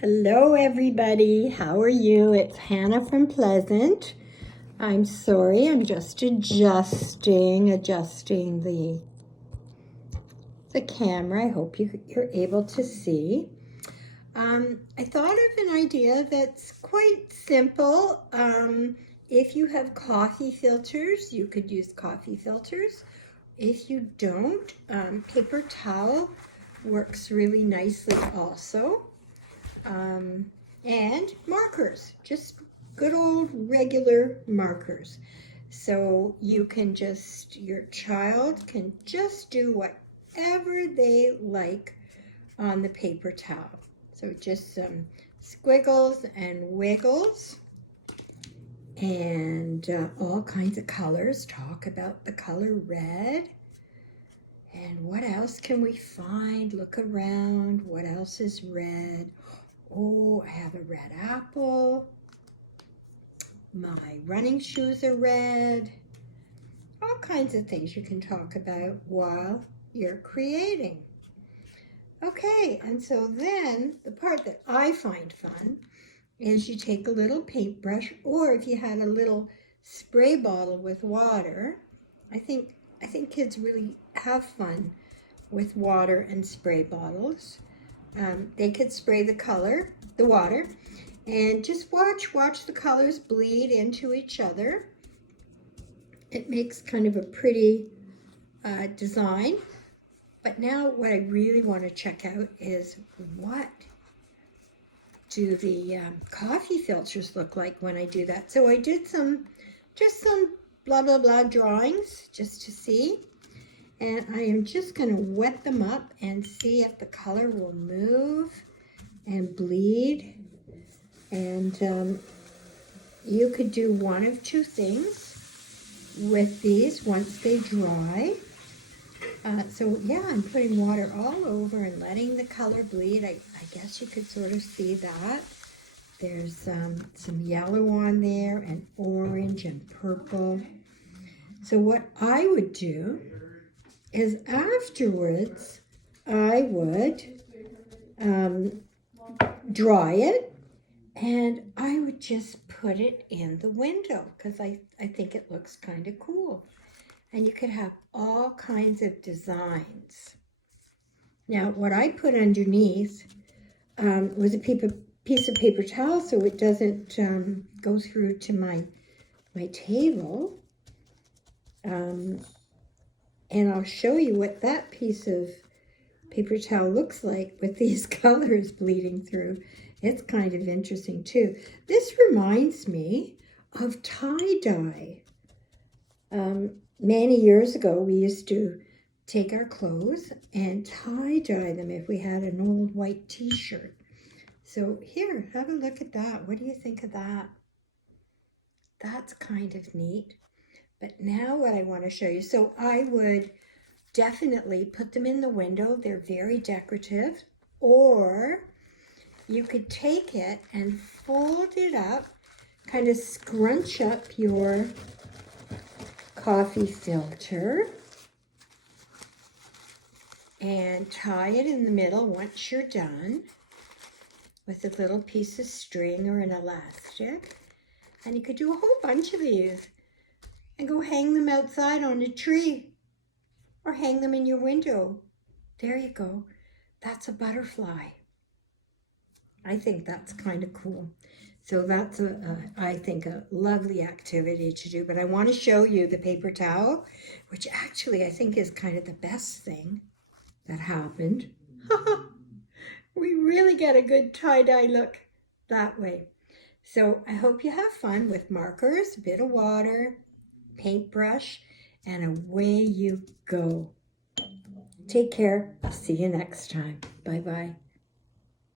Hello everybody, how are you? It's Hannah from Pleasant. I'm sorry, I'm just adjusting the camera. I hope you're able to see. I thought of an idea that's quite simple. If you have coffee filters, you could use coffee filters. If you don't, paper towel works really nicely also. And markers, just good old regular markers. So you can your child can just do whatever they like on the paper towel. So just some squiggles and wiggles and all kinds of colors. Talk about the color red. And what else can we find? Look around. What else is red? Oh, I have a red apple. My running shoes are red. All kinds of things you can talk about while you're creating. Okay, and so then the part that I find fun is you take a little paintbrush, or if you had a little spray bottle with water. I think kids really have fun with water and spray bottles. They could spray the water, and just watch the colors bleed into each other. It makes kind of a pretty design. But now what I really want to check out is, what do the coffee filters look like when I do that? So I did just some blah blah blah drawings just to see. And I am just going to wet them up and see if the color will move and bleed. And you could do one of two things with these once they dry. So yeah, I'm putting water all over and letting the color bleed. I guess you could sort of see that. There's some yellow on there and orange and purple. So what I would do is afterwards, I would dry it, and I would just put it in the window because I think it looks kind of cool. And you could have all kinds of designs. Now, what I put underneath was a piece of paper towel so it doesn't go through to my table. And I'll show you what that piece of paper towel looks like with these colors bleeding through. It's kind of interesting too. This reminds me of tie-dye. Many years ago, we used to take our clothes and tie-dye them if we had an old white t-shirt. So here, have a look at that. What do you think of that? That's kind of neat. But now what I want to show you, so I would definitely put them in the window. They're very decorative. Or you could take it and fold it up, kind of scrunch up your coffee filter and tie it in the middle once you're done with a little piece of string or an elastic. And you could do a whole bunch of these and go hang them outside on a tree or hang them in your window. There you go. That's a butterfly. I think that's kind of cool. So that's I think a lovely activity to do. But I want to show you the paper towel, which actually I think is kind of the best thing that happened. We really get a good tie-dye look that way. So I hope you have fun with markers, a bit of water, paintbrush, and away you go. Take care. I'll see you next time. Bye-bye.